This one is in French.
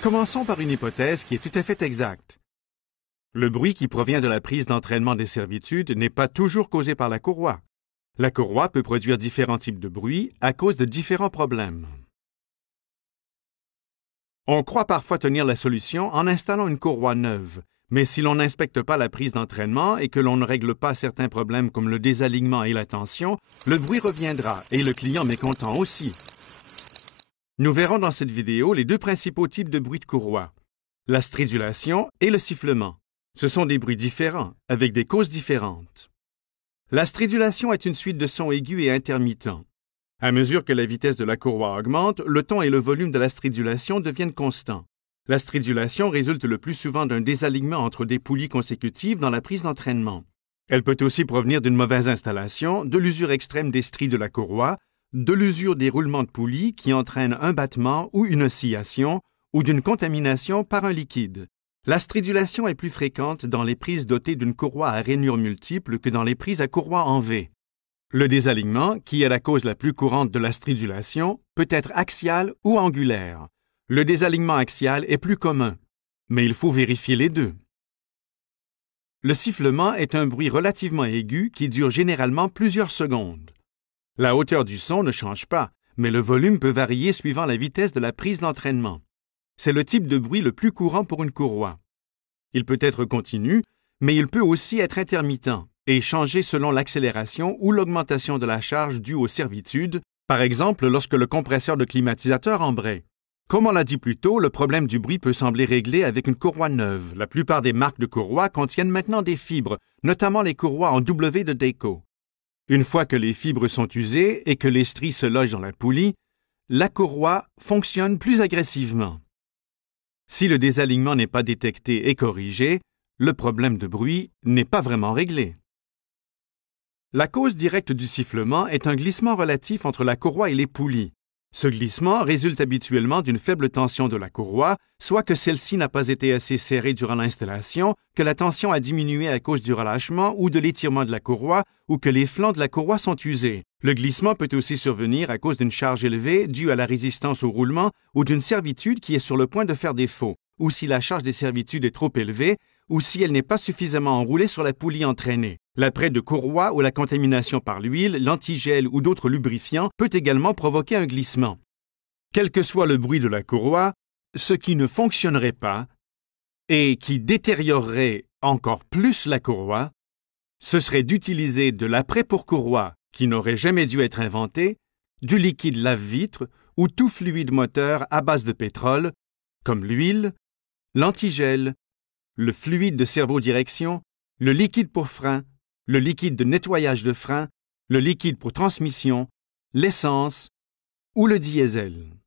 Commençons par une hypothèse qui est tout à fait exacte. Le bruit qui provient de la prise d'entraînement des servitudes n'est pas toujours causé par la courroie. La courroie peut produire différents types de bruit à cause de différents problèmes. On croit parfois tenir la solution en installant une courroie neuve, mais si l'on n'inspecte pas la prise d'entraînement et que l'on ne règle pas certains problèmes comme le désalignement et la tension, le bruit reviendra et le client mécontent aussi. Nous verrons dans cette vidéo les deux principaux types de bruit de courroie, la stridulation et le sifflement. Ce sont des bruits différents, avec des causes différentes. La stridulation est une suite de sons aigus et intermittents. À mesure que la vitesse de la courroie augmente, le ton et le volume de la stridulation deviennent constants. La stridulation résulte le plus souvent d'un désalignement entre des poulies consécutives dans la prise d'entraînement. Elle peut aussi provenir d'une mauvaise installation, de l'usure extrême des stries de la courroie, de l'usure des roulements de poulies qui entraînent un battement ou une oscillation, ou d'une contamination par un liquide. La stridulation est plus fréquente dans les prises dotées d'une courroie à rainures multiples que dans les prises à courroie en V. Le désalignement, qui est la cause la plus courante de la stridulation, peut être axial ou angulaire. Le désalignement axial est plus commun, mais il faut vérifier les deux. Le sifflement est un bruit relativement aigu qui dure généralement plusieurs secondes. La hauteur du son ne change pas, mais le volume peut varier suivant la vitesse de la prise d'entraînement. C'est le type de bruit le plus courant pour une courroie. Il peut être continu, mais il peut aussi être intermittent et changer selon l'accélération ou l'augmentation de la charge due aux servitudes, par exemple lorsque le compresseur de climatisateur embraye. Comme on l'a dit plus tôt, le problème du bruit peut sembler réglé avec une courroie neuve. La plupart des marques de courroies contiennent maintenant des fibres, notamment les courroies en W de Dayco. Une fois que les fibres sont usées et que les stries se logent dans la poulie, la courroie fonctionne plus agressivement. Si le désalignement n'est pas détecté et corrigé, le problème de bruit n'est pas vraiment réglé. La cause directe du sifflement est un glissement relatif entre la courroie et les poulies. Ce glissement résulte habituellement d'une faible tension de la courroie, soit que celle-ci n'a pas été assez serrée durant l'installation, que la tension a diminué à cause du relâchement ou de l'étirement de la courroie, ou que les flancs de la courroie sont usés. Le glissement peut aussi survenir à cause d'une charge élevée due à la résistance au roulement ou d'une servitude qui est sur le point de faire défaut, ou si la charge des servitudes est trop élevée, ou si elle n'est pas suffisamment enroulée sur la poulie entraînée. L'apprait de courroie ou la contamination par l'huile, l'antigel ou d'autres lubrifiants peut également provoquer un glissement. Quel que soit le bruit de la courroie, ce qui ne fonctionnerait pas et qui détériorerait encore plus la courroie, ce serait d'utiliser de l'apprait pour courroie qui n'aurait jamais dû être inventé, du liquide lave-vitre ou tout fluide moteur à base de pétrole, comme l'huile, l'antigel, le fluide de servo-direction, le liquide pour frein, le liquide de nettoyage de frein, le liquide pour transmission, l'essence ou le diesel.